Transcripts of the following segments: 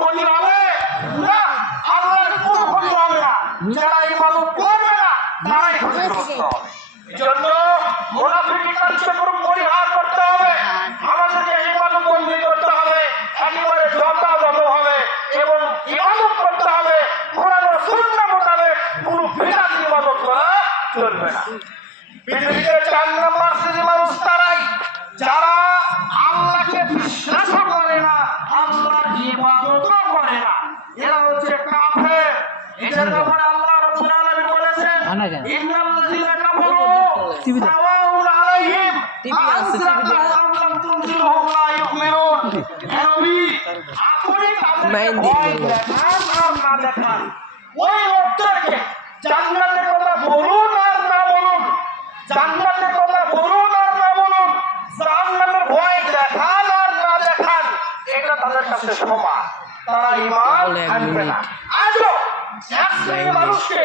ক্ষতি হবে না, আল্লাহর কোনো ক্ষতি হবে না। যারা ইবাদত করবে না তারাই ক্ষতিগ্রস্ত হবে। এজন্য মুনাফিকি কার্যক্রম পরিহার করতে হবে। আমাদেরকে ইবাদত বন্দী করতে হবে একেবারে যথাযথভাবে এবং ইবাদত করতে হবে কোরআন ও সুন্নাহ মোতাবেক। কোনো বিদআত ইবাদত করা চলবে না। পৃথিবীতে 4 নম্বর শ্রেণীর মানুষ তারাই যারা আল্লাহকে বিশ্বাস করে না, আল্লাহর ইবাদতও করে না। এরা হচ্ছে কাফের। এদের ব্যাপারে আল্লাহ রাব্বুল আলামিন বলেছেন, ইন্নাল্লাযীনা কাফারু সাওয়াউন আলাইহিম আনযারতাহুম আম লাম তুনজিরহুম লা ইউমিনুন। হে নবী, আপনি তাদেরকে ভয় দেখান আর না দেখান, ওই লোকদেরকে জান্নাতের কথা বলুন আর না বলুন, জান্নাতের কথা বলুন আর না বলুন, জাহান্নামের ভয় দেখান আর না দেখান, এটা তাদের কাছে সমান। তারা ঈমান আনবে না। আজও এক শ্রেণীর মানুষকে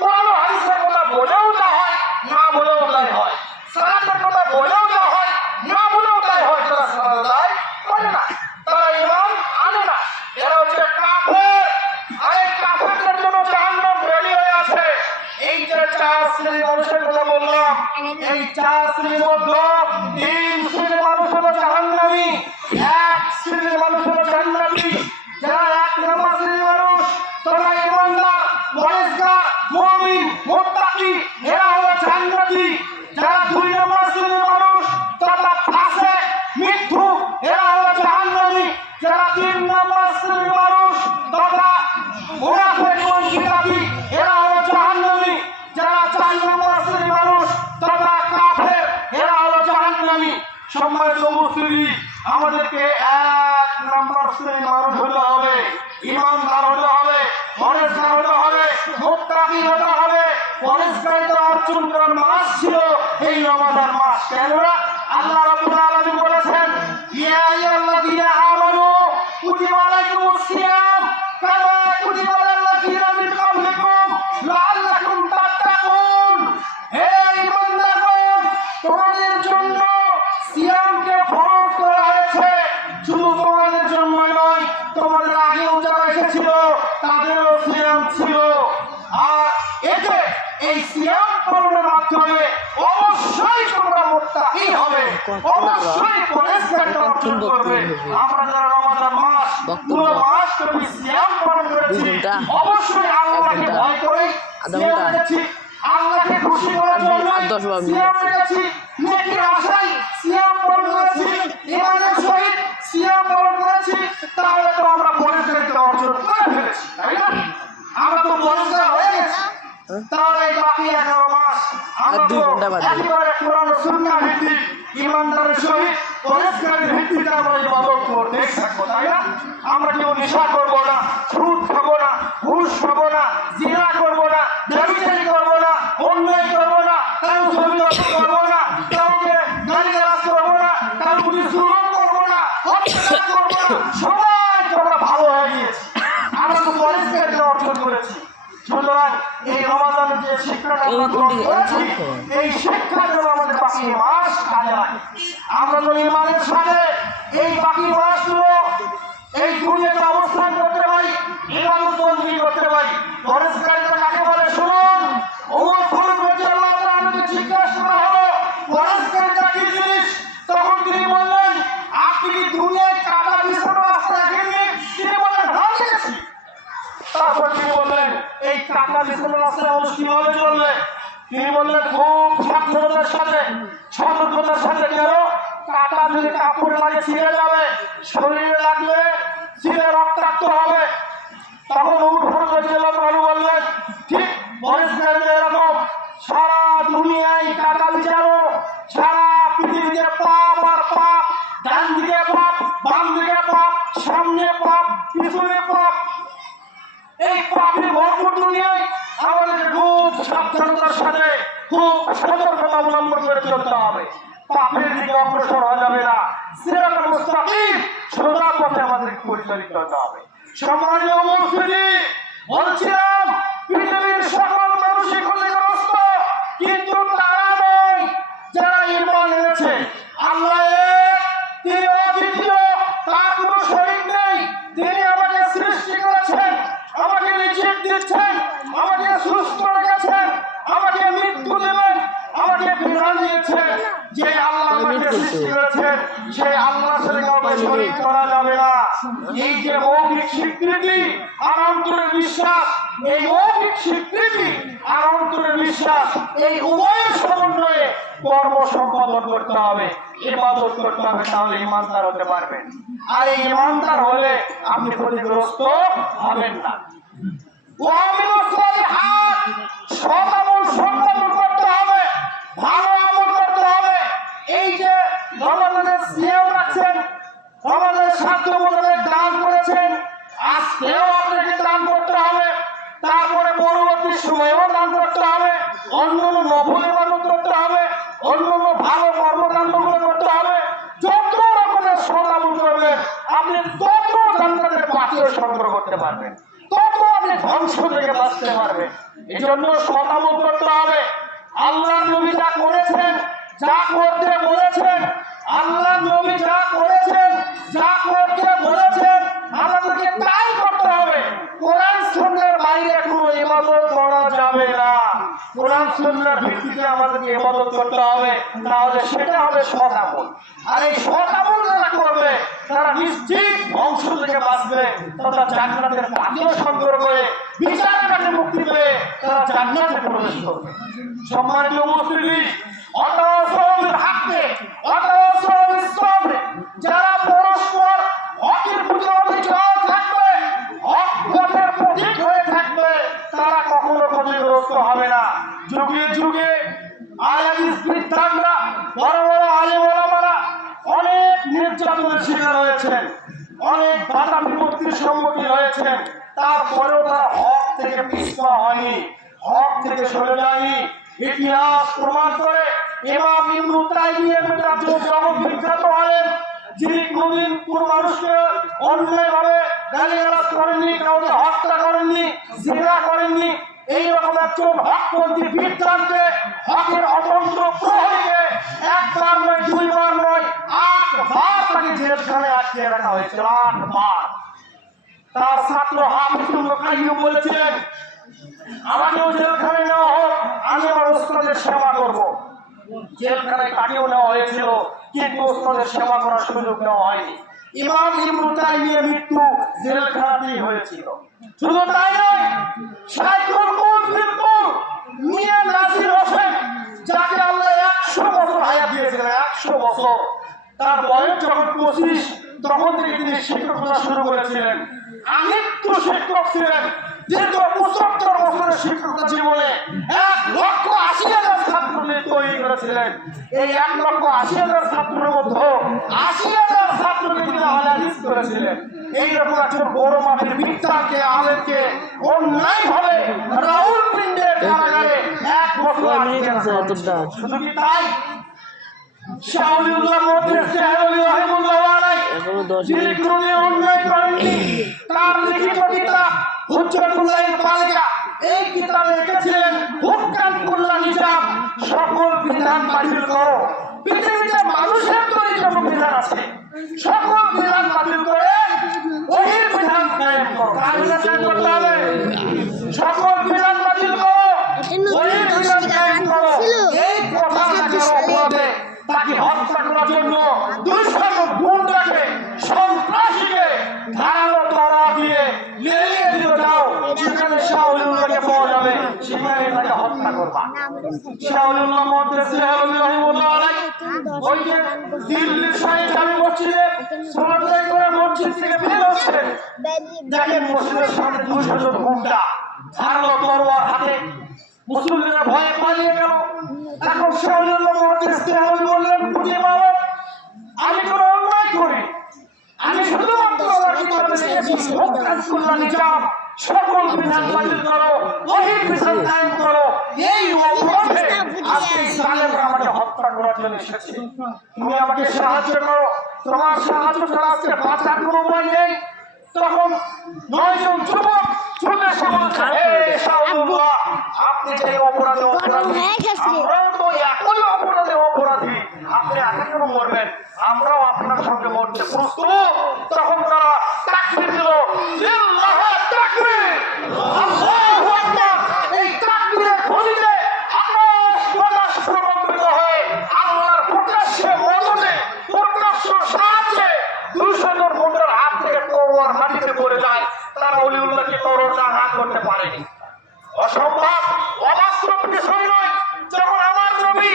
কোরআন ও হাদিসের কথা বলেও না হয়, না বলেও তাই হয়, সালাতের কথা বলেও না হয়, না বলেও তাই হয়, তারা সালাত আদায় করে না, তারা ঈমান আনে না। এরা হচ্ছে কাফের। আর এই কাফেরদের জন্য জাহান্নাম রেডি হয়ে আছে। এই যে 4 শ্রেণীর মানুষের কথা বললাম, এই 4 শ্রেণীর মধ্যে 3 শ্রেণীর মানুষ হলো জাহান্নামী, 1 শ্রেণীর মানুষ হলো জান্নাতি। যারা 1 নম্বর শ্রেণীর মানুষ তারা ঈমানদার, পরেজগার, মুমিন, মুত্তাকি, এরা হলো জান্নাতি। যারা 2 নম্বর শ্রেণীর মানুষ তারা ফাসিক, মিথ্যুক, এরা হলো জাহান্নামী। যারা 3 নম্বর শ্রেণীর মানুষ তারা মুনাফিক এবং বিদাতি, এরা হলো জাহান্নামী। যারা 4 নম্বর শ্রেণীর মানুষ তারা কাফের, এরা হলো জাহান্নামী। সম্মানিত মুসলিম, আমাদেরকে 1 নম্বর শ্রেণীর মানুষ হতে হবে, ঈমানদার হতে হবে, পরেজগার হতে হবে, মুত্তাকি হতে হবে। পরেজগারিতা অর্জন করার মাস ছিল এই রমাদান মাস। কেননা আল্লাহ রাব্বুল আলামিন বলেছেন, ইয়া আইয়ুহাল্লাযীনা আমানু কুতিবা আলাইকুমুস সিয়াম কামা কুতিবা আলাল্লাযীনা মিন ক্বাবলিকুম লাআল্লাকুম তাত্তাকুন। হে ঈমানদারগণ, তোমাদের জন্য সিয়ামকে ফরজ করা হয়েছে। শুধু তোমাদের জন্য নয়, তোমাদের আগেও যারা এসেছিল তাদেরও সিয়াম ছিল। আর এতে এই সিয়াম পালনের মাধ্যমে অবশ্যই তোমরা মুত্তাকি হবে, অবশ্যই পরেজগারিতা অর্জন করবে। আমরা যারা রমাদান মাস পুরো মাস ব্যাপী সিয়াম পালন করেছি, অবশ্যই আল্লাহকে ভয় করে সিয়াম রেখেছি, আল্লাহকে খুশি করার জন্য সিয়াম রেখেছি, নেকির আশায় সিয়াম পালন করেছি, ঈমানের সহিত সিয়াম পালন করেছি। তাহলে তো আমরা পরেজগারিতা অর্জন করে ফেলেছি, তাই না? আমরা তো পরেজগার হয়ে গেছি। তাহলে এই বাকি 11 মাস আমরা তো একেবারে কোরআন ও সুন্নাহ ভিত্তিক ঈমানদারের সহিত পরেজগারের ভিত্তিতে আমরা ইবাদত করতে থাকবো, তাই না? আমরা কেউ নেশা করবো না, সুদ খাবো না, ঘুষ খাবো না, জিনা করবো না, ব্যভিচারী করবো না, অন্যায় করবো না, কারো ছবি নষ্ট করবো না, কাউকে গালিগালাজ করবো না, কারো প্রতি জুলুম করবো না, অত্যাচার করবো না। সবাই তো আমরা ভালো হয়ে গিয়েছি, আমরা তো পরেজগারিতা অর্জন করেছি। সুতরাং এই রমাদানের যে শিক্ষাটা আমরা গ্রহণ করেছি, এই শিক্ষার জন্য আমাদের বাকি মাস কাজে লাগে। আমরা তো ঈমানের সাথে এই বাকি মাসগুলো এই দুনিয়াতে অবস্থান করতে পারি, ইবাদত বন্দী করতে পারি। পরেজগারিতা কাকে বলে শুনুন। ওমর ফারুক রাদিয়াল্লাহু তাআলা আনহুকে জিজ্ঞাসা করা হলো, পরেজগারিতা কি জিনিস? তখন তিনি বললেন, আপনি কি দুনিয়ায় কাটা বিছানো রাস্তা দেখেননি? তিনি বললেন, হ্যাঁ দেখেছি। তারপর তিনি বললেন, এই কাটা বিছানো রাস্তায় মানুষ কিভাবে চলবে? তিনি বললেন, খুব সাবধানতার সাথে, সতর্কতার সাথে। কেন? কাটা যদি কাপড়ে লাগে ছিঁড়ে যাবে, শরীরে লাগলে ছিঁড়ে রক্তাক্ত হবে। তখন ওমর ফারুক রাদিয়াল্লাহু তাআলা বললেন, ঠিক পরেজগারিতা এরকম, সারা দুনিয়ায় কাটা বিছানো, সারা পৃথিবীতে পাপ আর পাপ, ডান দিকে পাপ, বাম দিকে পাপ, সামনে পাপ, পিছনে পাপ। এই পাপের ভরপুর দুনিয়ায় আমাদের খুব সাবধানতার সাথে, খুব সতর্কতা অবলম্বন করে চলতে হবে। পাপের দিকে অগ্রসর হওয়া যাবে না, সিরাতুল মুস্তাকিম সোজা পথে আমাদেরকে পরিচালিত হতে হবে। সম্মানীয় উপস্থিতি, বলছিলাম পৃথিবীর সকল মানুষই ক্ষতিগ্রস্ত, কিন্তু তারা নয় যারা ঈমান এনেছে। আল্লাহ এক, তিনি অদ্বিতীয়, তার কোনো শরীক নেই। তিনি আমাকে সুস্থ রেখেছেন, আমাকে মৃত্যু দেবেন, আমাকে বিধান দিয়েছেন। যে আল্লাহ আমাকে সৃষ্টি করেছেন সেই আল্লাহর সাথে কাউকে শরীক করা যাবে না। এই যে মৌখিক স্বীকৃতি আর অন্তরের বিশ্বাস, এই মৌখিক স্বীকৃতি আর অন্তরের বিশ্বাস, এই উভয়ের সমন্বয়ে কর্ম সম্পাদন করতে হবে, ইবাদত করতে হবে, তাহলে ইমানদার হতে পারবেন। আর এই ইমানদার হলে আপনি ক্ষতিগ্রস্ত হবেন না। সৎ আমল সম্পাদন করতে হবে, ভালো আমল করতে হবে। এই যে রমাদানের সিয়াম রাখছেন, রমাদানের সাধ্য মতনের দান করেছেন, আজকেও আপনাকে দান করতে হবে, তারপরে পরবর্তী সময়েও দান করতে হবে, অন্যান্য নফল ইবাদত করতে হবে, অন্যান্য ভালো কর্মকাণ্ডগুলো করতে হবে। যত রকমের সৎ আমল করবেন আপনি তত জান্নাতের পাথর সংগ্রহ করতে পারবেন, তত আপনি ধ্বংস থেকে বাঁচতে পারবেন। এই জন্য সৎ আমল করতে হবে। আল্লাহ নবী যা করেছেন, যা করতে বলেছেন, আল্লাহ নবী যা করেছেন, যা করতে বলেছেন, আমাদেরকে তাই করতে হবে। কোরআন সুন্নাহর বাইরে কোনো ইবাদত করা যাবে না। কোরআন সুন্নাহর ভিত্তিতে আমাদেরকে ইবাদত করতে হবে, তাহলে সেটা হবে সৎ আমল। আর এই সৎ আমল যারা করবে তারা নিশ্চিত ধ্বংস থেকে বাঁচবে, তথা জান্নাতের পাথর সংগ্রহ করে বিচারের কাছে মুক্তি পেয়ে তারা জান্নাতে প্রবেশ করবে। সম্মানিত উপস্থিতি, যারা পরস্পর হকের প্রতি অবিচল থাকবে, হক পথের পথিক হয়ে থাকবে, তারা কখনো ক্ষতিগ্রস্ত হবে না। যুগে যুগে আয়াদিস বিদ্বানরা, বড় বড় আলেম ওলামারা অনেক নির্যাতনের শিকার হয়েছেন, অনেক বাধা বিপত্তির সম্মুখীন হয়েছেন, তারপরেও তারা হক থেকে পিছপা হয়নি, হক থেকে সরে যায়নি। ইতিহাস প্রমাণ করে ইমাম ইবনে তাইমিয়ার জগৎ বিখ্যাত আলেম, যিনি কোনদিন কোন মানুষকে অন্যায়ভাবে গালিগালাজ করেননি, কাউকে হত্যা করেননি, জিনা করেননি, এইরকম একজন হকপন্থী বিদ্বানকে, হকের অতন্ত্র প্রহরীকে একবার নয়, দুইবার নয়, ৮ বার তাকে জেলখানায় আটকে রাখা হয়েছিল। ৮ বার। তার ছাত্র হাফিজ ইবনে কাইয়্যিম বলেছিলেন, আমাকেও জেলখানায় নেওয়া হোক, আমি আমার ওস্তাদের সেবা করব। জেলখানায় তাকেও নেওয়া হয়েছিল, কিন্তু ওস্তাদের সেবা করার সুযোগ নেওয়া হয়নি। ইমাম ইবনে তাইমিয়ার মৃত্যু জেলখানাতেই হয়েছিল। শুধু তাই নয়, শাইখুল মুফতি মিয়া নাসির হোসেন, যাকে আল্লাহ ১০০ বছর হায়াত দিয়েছিলেন, ১০০ বছর, তার বয়স যখন ২৫, তখন থেকে তিনি শিক্ষকতা শুরু করেছিলেন। আমৃত্যু শিক্ষক ছিলেন। দীর্ঘ ৭৫ বছরের শিক্ষকতা জীবনে ১,৮০,০০০ ছাত্র তৈরি করেছিলেন। এই ১,৮০,০০০ ছাত্রের মধ্যে ৮০,০০০ ছাত্রকে তিনি হাদিস করেছিলেন। এইরকম একজন বড় মাপের বিদ্যাকে, আলেমকে অন্যায়ভাবে রাউলপিন্ডির কারাগারে ১ বছর আটকে রাখা হয়েছে। শুধু কি তাই, শাওলিউল্লাহ মুহাদ্দিস রাহিমাহুল্লাহ আলাইহি, যিনি কোনদিন অন্যায় করেননি, তার লিখিত কিতাব হুজ্জাতুল্লাহিল বালিগা, এই কিতাবে লিখেছিলেন, হুক্কাম কুল্লা নিজাম, সকল বিধান বাতিল করো। পৃথিবীতে মানুষের তৈরি কোনো বিধান আছে, সকল বিধান বাতিল করে ওহির বিধান কায়েম করো। কার বিধান কায়েম করতে হবে? সকল বিধান বাতিল করো, ওহির বিধান কায়েম করো। এই কথা অপরাধে তাকে হত্যা করার জন্য ২০০ গুন্ডাকে, সন্ত্রাসীকে ধারালো তরোয়াল দিয়ে লেলিয়ে দিতে দাও, সেখানে শাওলিউল্লাহকে পাওয়া যাবে, সেখানে তাকে হত্যা করবা। শাওলিউল্লাহ মুহাদ্দিস রাহিমাহুল্লাহ আলাইহি ওই যে দিল্লির শাহী জামে মসজিদে সালাত আদায় করে মসজিদ থেকে বের হচ্ছেন, দেখেন মসজিদের সামনে ২০০ জন গুন্ডা ধারালো তরোয়াল হাতে, মুসলিমরা ভয়ে পালিয়ে গেল। এখন শাওলিউল্লাহ মুহাদ্দিস বললেন, বুঝি বাবা, আমি কোনো অন্যায় করি, আমি শুধুমাত্র আমার কিতাবে লিখেছি, হুক্কাম কুল্লা নিজাম, সকল বিধান বাতিল করো, ওহির বিধান কায়েম করো। এই অপরাধে আজকে জালেমরা আমাকে হত্যা করার জন্য এসেছে। তুমি আমাকে সাহায্য করো, তোমার সাহায্য ছাড়া আজকে বাঁচার কোনো উপায় নেই। তখন ৯ জন যুবক ছুটে এসে বলছে, হে শাওলিউল্লাহ, আপনি যে অপরাধে অপরাধী, আমরাও তো একই অপরাধে অপরাধী, আপনি আগে কেন মরবেন? আমরাও আপনার সঙ্গে মরতে প্রস্তুত। তখন তারা তাকবীর দিল, লিল্লাহি তাকবীর, আল্লাহু আকবার। এই আবার মাটিতে পড়ে যায়, তারা অলিউল্লাহকে তরণা হাত করতে পারেনি। অসম্ভব, অবাস্তব বিষয় নয়। যখন আমার নবী,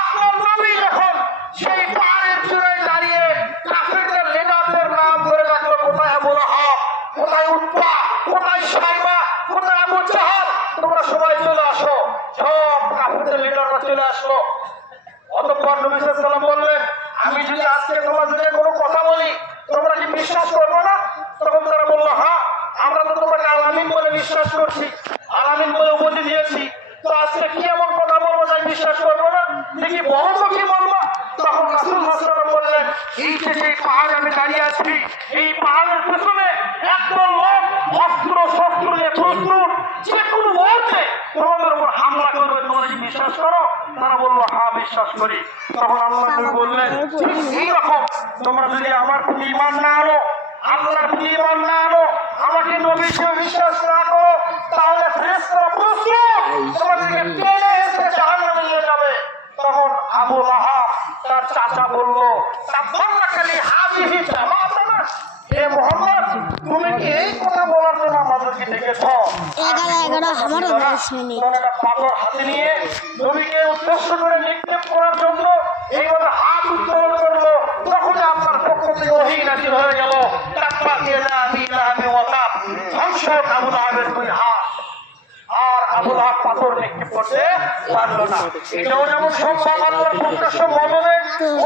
আপনার নবী যখন সেই পাহাড়ের চূড়ায় দাঁড়িয়ে কাফেরদের লিডারদের নাম ধরে রাখলো, কোথায় আবু লাহাব, কোথায় উতবা, কোথায় সাইবা, কোথায় আবু জাহল, তোমরা সবাই চলে আসো। সব কাফেরদের লিডাররা চলে আসলো। অতঃপর নবী সাল্লাল্লাহু আলাইহি ওয়াসাল্লাম বললেন, আমি যদি আজকে তোমাদেরকে কোনো কথা বলি তোমরা কি বিশ্বাস করবে না? তখন তারা বললো, হ্যাঁ, আমরা তো তোমাকে আলামিন বলে বিশ্বাস করছি, আলামিন বলে উপাধি দিয়েছি, তো আজকে কি এমন কথা বলবো যাই বিশ্বাস করবো না? দেখি বলো তো কি বলবো? তখন রাসূল সাল্লাল্লাহু আলাইহি ওয়াসাল্লাম বললেন, এই যে পাহাড় আমি দাঁড়িয়ে আছি, এই পাহাড়ের পেছনে একদল লোক অস্ত্র শস্ত্র নিয়ে প্রস্তুত, যে কোনো মুহূর্তে তোমাদের উপর হামলা করবে, তোমরা কি বিশ্বাস করো? তারা বললো, হ্যাঁ বিশ্বাস করি। তখন আল্লাহ নবী বললেন, ঠিক এইরকম তোমরা যদি আমার প্রতি ঈমান না আনো, আল্লাহর প্রতি ঈমান না আনো, আমাকে নবী হিসেবে বিশ্বাস না করো, তাহলে ফেরেশতারা প্রস্তুত তোমাদেরকে টেনে এসে জাহান্নামে নিয়ে যাবে। তখন আবু লাহাব তার চাচা বলল, তাবারাকালি হাযিহি জামাআতুনা, হে মুহাম্মদ, তুমি কি এই কথা বলার জন্য আমাদেরকে ডেকেছো? 11 আমারও 10 মিনিট। একটা পাথর হাতে নিয়ে নবীকে উদ্দেশ্য করে নিক্ষেপ করার জন্য এইভাবে হাত উত্তোলন করলো। তখন আপনার পক্ষ থেকে ওহী নাযিল হয়ে গেল, তাকবাত ইয়াদা আবি লাহাবি ওয়া তাব, ধ্বংস আবু লাহাবের দুই হাত। আর আবু লাহাব পাথর নিক্ষেপ করতে পারলো না। এটাও যেমন সম্ভব আল্লাহর প্রকাশ্য মদদে,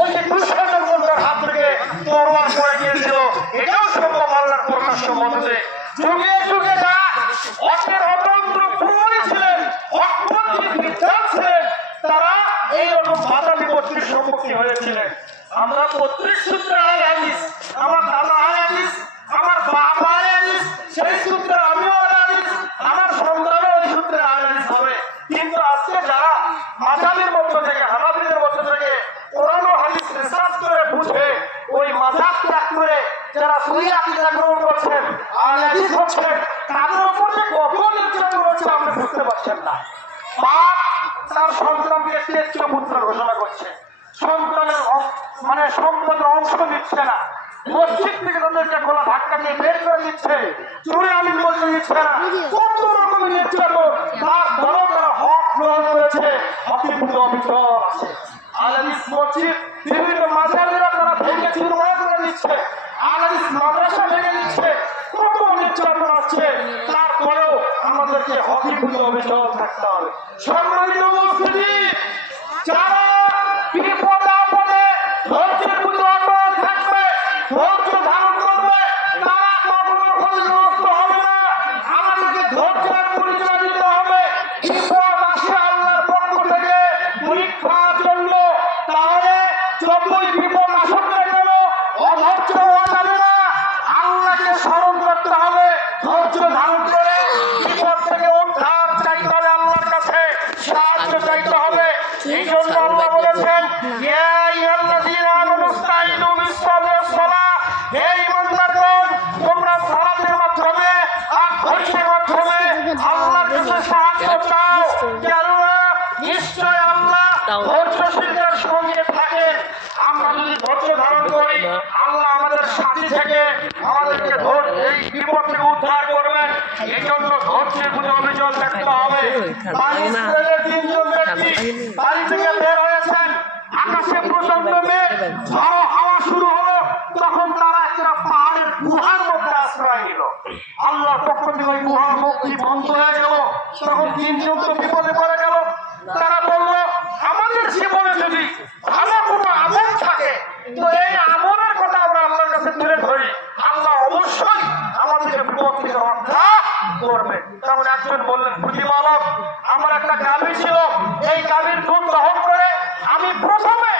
ওই যে 200 জন বন্দার হাত থেকে তরবার পড়ে গিয়েছিল, এটাও সম্ভব আল্লাহর প্রকাশ্য মদদে। যুগে যুগে যারা হকের অতন্ত্র প্রহরী ছিলেন, হকপন্থী বিদ্বান ছিলেন, তারা এইরকম বাধা বিপত্তির সম্মুখীন হয়েছিলেন। আমরা 35 সূত্রে আহলে হাদিস, আমার দাদা আহলে হাদিস, আমার বাবা আহলে হাদিস, সেই সূত্রে আমিও আহলে হাদিস, আমার সন্তানও ওই সূত্রে আহলে হাদিস হবে। কিন্তু আজকে যারা মাযহাবের মধ্য থেকে, হানাফিদের মধ্য থেকে কোরআন ও হাদিস রিসার্চ করে বুঝে ওই মাযহাব ত্যাগ করে যারা সহিহ আকীদা গ্রহণ করছেন, আহলে হাদিস হচ্ছেন, তাদের উপর যে কত নির্যাতন হচ্ছে আপনি বুঝতে পারছেন না। বাপ তার সন্তানকে শ্রেষ্ঠ পুত্র ঘোষণা করছে, সন্তানের মানে সম্পদের অংশ দিচ্ছে না, মসজিদ থেকে তাদেরকে খোলা ধাক্কা দিয়ে বের করে দিচ্ছে, চুরি আমিন বলতে দিচ্ছে না, কত রকমের নির্যাতন। তার ধরো তারা হক গ্রহণ করেছে, হকের প্রতি অবিচল আছে। আহলে হাদিস মসজিদ বিভিন্ন মাযহাবেরা তারা ভেঙে চুরমার করে দিচ্ছে, আহলে হাদিস মাদ্রাসা ভেঙে দিচ্ছে, কত নির্যাতন আছে। তারপরেও আমাদেরকে হকের প্রতি অবিচল থাকতে হবে। সম্মানিত উপস্থিতি, যারা বিপদ আপদে ধৈর্যের প্রতি অটল থাকবে, ধৈর্য ধারণ করবে, তারা কখনো ক্ষতিগ্রস্ত হবে না। আমাদেরকে ধৈর্যের পরিচয় দিতে হবে। বিপদ আসে আল্লাহর পক্ষ থেকে পরীক্ষার জন্য, তাহলে যতই বিপদ আসুক না কেন অধৈর্য হওয়া যাবে না। আল্লাহকে স্মরণ করতে হবে, ধৈর্য ধারণ করে বিপদ থেকে উদ্ধার চাইতে হবে, আল্লাহর কাছে সাহায্য চাইতে হবে। এই জন্য আল্লাহ বলেছেন, ইয়া আইয়ুহাল্লাযীনা আমানু ইসতাঈনু বিস-সাবরি ওয়াস-সালাহ, হে ঈমানদারগণ, তোমরা সালাতের মাধ্যমে আর ধৈর্যের মাধ্যমে আল্লাহর কাছে সাহায্য চাও। আল্লাহ নিশ্চয় আল্লাহ ধৈর্যশীলদের সঙ্গে থাকেন। আমরা যদি ধৈর্য ধারণ করি, আল্লাহ আমাদের সাথী থেকে আমাদেরকে এই বিপদ থেকে উদ্ধার করবেন। এই জন্য ধৈর্যের প্রতি অবিচল থাকতে হবে। ইসরায়েলের 3 জন ব্যক্তি বাড়ি থেকে বের হয়েছেন, আকাশে প্রচন্ড মেঘ, ঝড়ো হাওয়া শুরু হলো, তখন তারা একটা পাহাড়ের গুহার মধ্যে আশ্রয় নিল। আল্লাহর পক্ষ থেকে ওই গুহার মুক্তি বন্ধ হয়ে গেল। তখন 3 জন তো বিপদে পড়ে গেল। তারা বলল, আমাদের জীবনে যদি ভালো কোনো আমল থাকে তো এই আমলের কথা আমরা আল্লাহর কাছে তুলে ধরি, আল্লাহ অবশ্যই আমাদেরকে বিপদ থেকে রক্ষা করবে। তখন একজন বললেন, প্রতিপালক, আমার একটা গাভী ছিল, এই গাভীর দুধ দহন করে আমি প্রথমে